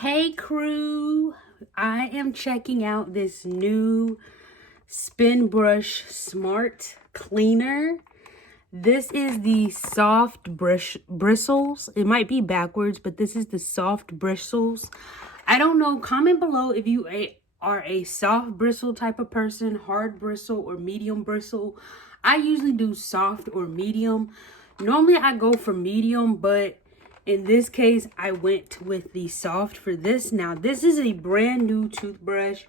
Hey crew, I am checking out this new Spinbrush Smart Cleaner. This is the soft bristles. It might be backwards, but this is the soft bristles. I don't know. Comment below if you are a soft bristle type of person, hard bristle or medium bristle. I usually do soft or medium. Normally I go for medium, but in this case, I went with the soft for this. Now, this is a brand new toothbrush.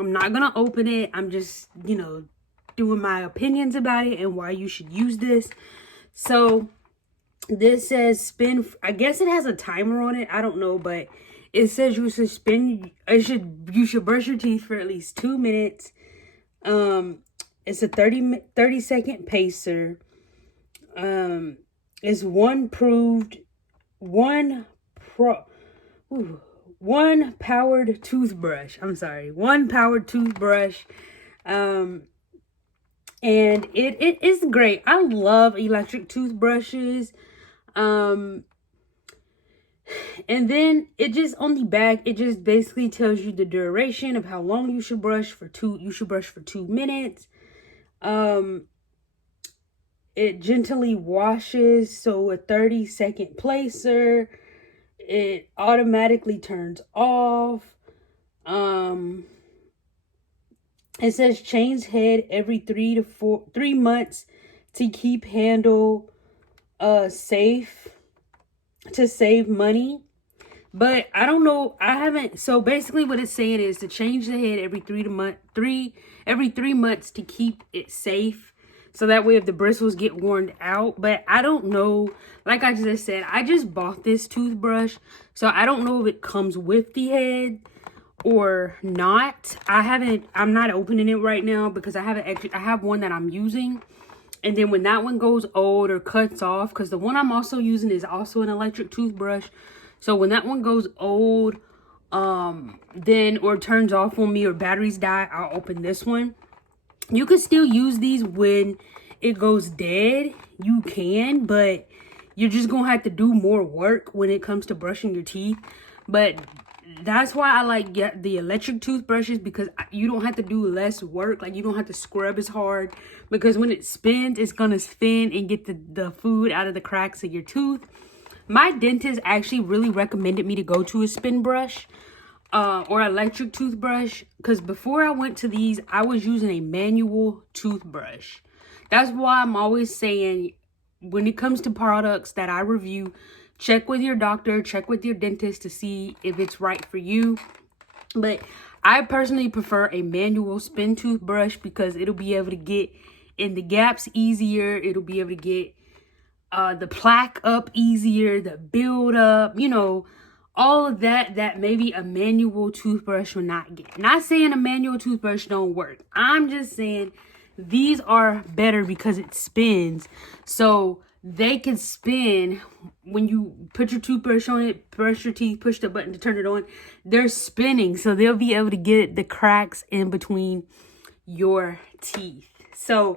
I'm not going to open it. I'm just, doing my opinions about it and why you should use this. So, this says spin. I guess it has a timer on it. I don't know, but it says you should you should brush your teeth for at least 2 minutes. It's a 30 second pacer. It's one powered toothbrush. One powered toothbrush. And it is great. I love electric toothbrushes. And then it just on the back, it just basically tells you the duration of how long you should brush for 2 minutes. It gently washes, so a 30 second placer. It automatically turns off. It says change head every 3 months to keep handle safe, to save money. But I don't know, I haven't. So basically what it's saying is to change the head every 3 months to keep it safe. So that way if the bristles get worn out. But I don't know. Like I just said, I just bought this toothbrush. So I don't know if it comes with the head or not. I'm not opening it right now because I have one that I'm using. And then when that one goes old or cuts off, because the one I'm also using is also an electric toothbrush. So when that one goes old, then or turns off on me or batteries die, I'll open this one. You can still use these when it goes dead. You can, but you're just going to have to do more work when it comes to brushing your teeth. But that's why I like the electric toothbrushes, because you don't have to do less work. Like, you don't have to scrub as hard, because when it spins, it's going to spin and get the food out of the cracks of your tooth. My dentist actually really recommended me to go to a Spinbrush or electric toothbrush, because before I went to these, I was using a manual toothbrush. That's why I'm always saying, when it comes to products that I review, check with your doctor, check with your dentist to see if it's right for you. But I personally prefer a manual spin toothbrush because it'll be able to get in the gaps easier. It'll be able to get the plaque up easier, the buildup, all of that maybe a manual toothbrush will not get. Not saying a manual toothbrush don't work. I'm just saying these are better because it spins. So they can spin when you put your toothbrush on it, brush your teeth, push the button to turn it on. They're spinning, so they'll be able to get the cracks in between your teeth. So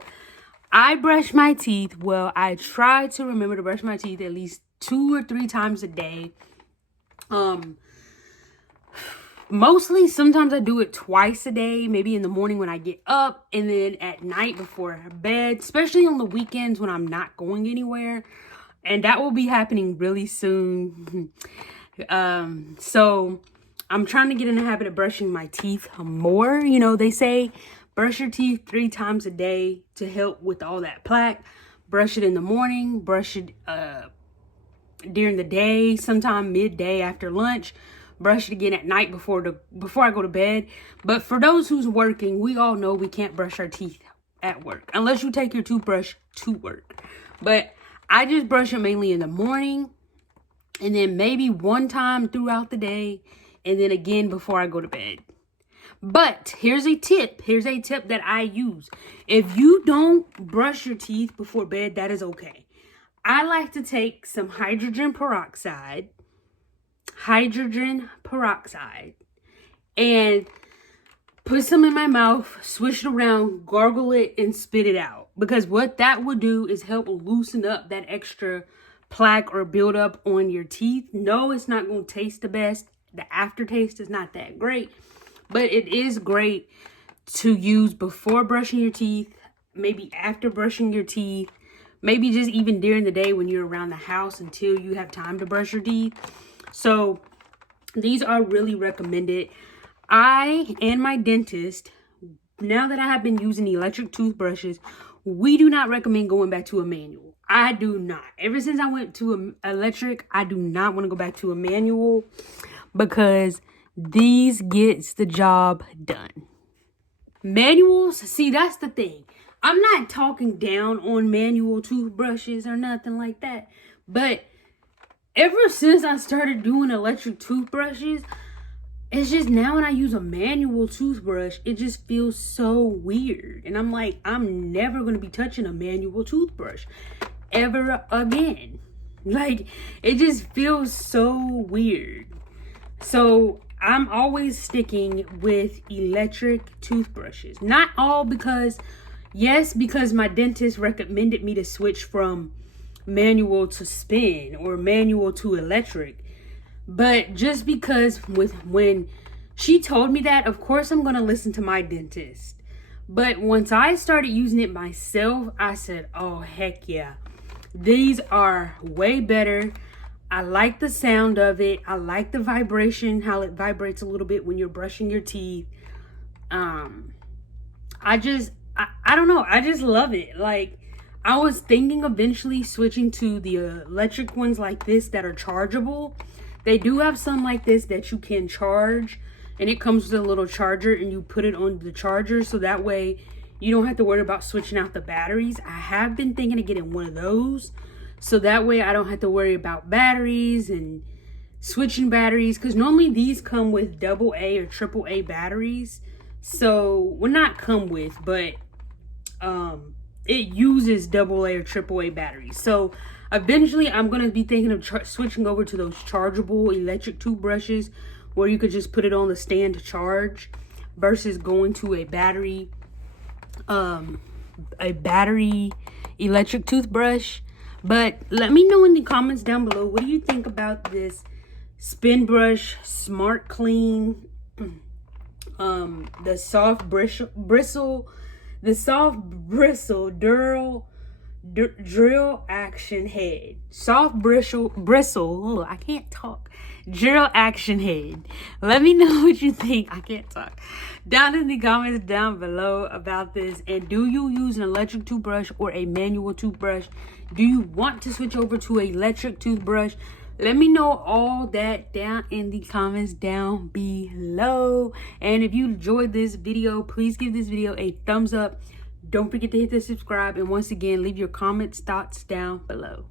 I brush my teeth. Well, I try to remember to brush my teeth at least 2 or 3 times a day. Mostly, sometimes I do it twice a day, maybe in the morning when I get up, and then at night before bed, especially on the weekends when I'm not going anywhere. And that will be happening really soon. So I'm trying to get in the habit of brushing my teeth more. They say brush your teeth 3 times a day to help with all that plaque. Brush it in the morning, brush it during the day, sometime midday after lunch, brush it again at night before I go to bed. But for those who's working, we all know we can't brush our teeth at work unless you take your toothbrush to work. But I just brush it mainly in the morning, and then maybe one time throughout the day, and then again before I go to bed. But here's a tip that I use. If you don't brush your teeth before bed, that is okay. I like to take some hydrogen peroxide, and put some in my mouth, swish it around, gargle it, and spit it out. Because what that will do is help loosen up that extra plaque or buildup on your teeth. No, it's not going to taste the best. the aftertaste is not that great, but it is great to use before brushing your teeth, maybe after brushing your teeth, maybe just even during the day when you're around the house until you have time to brush your teeth. So these are really recommended. I and my dentist, now that I have been using electric toothbrushes, we do not recommend going back to a manual. I do not. Ever since I went to an electric, I do not want to go back to a manual because these gets the job done. Manuals, see, that's the thing. I'm not talking down on manual toothbrushes or nothing like that. But ever since I started doing electric toothbrushes, it's just now when I use a manual toothbrush, it just feels so weird. And I'm like, I'm never going to be touching a manual toothbrush ever again. Like, it just feels so weird. So I'm always sticking with electric toothbrushes. Not all because, yes, because my dentist recommended me to switch from manual to spin or manual to electric. But just because when she told me that, of course I'm going to listen to my dentist. But once I started using it myself, I said, oh, heck yeah. These are way better. I like the sound of it. I like the vibration, how it vibrates a little bit when you're brushing your teeth. I don't know. I just love it. Like, I was thinking eventually switching to the electric ones like this that are chargeable. They do have some like this that you can charge, and it comes with a little charger, and you put it on the charger so that way you don't have to worry about switching out the batteries. I have been thinking of getting one of those. So that way I don't have to worry about batteries and switching batteries. Because normally these come with AA or AAA batteries. So, well, not come with, but it uses AA or AAA batteries. So eventually I'm going to be thinking of switching over to those chargeable electric toothbrushes where you could just put it on the stand to charge versus going to a battery electric toothbrush. But let me know in the comments down below, what do you think about this Spinbrush Smart Clean, the soft bristle drill action head. Soft bristle, I can't talk. Drill action head. Let me know what you think. I can't talk. Down in the comments down below about this. And do you use an electric toothbrush or a manual toothbrush? Do you want to switch over to an electric toothbrush? Let me know all that down in the comments down below. And if you enjoyed this video, please give this video a thumbs up. Don't forget to hit the subscribe. And once again, leave your comments, thoughts down below.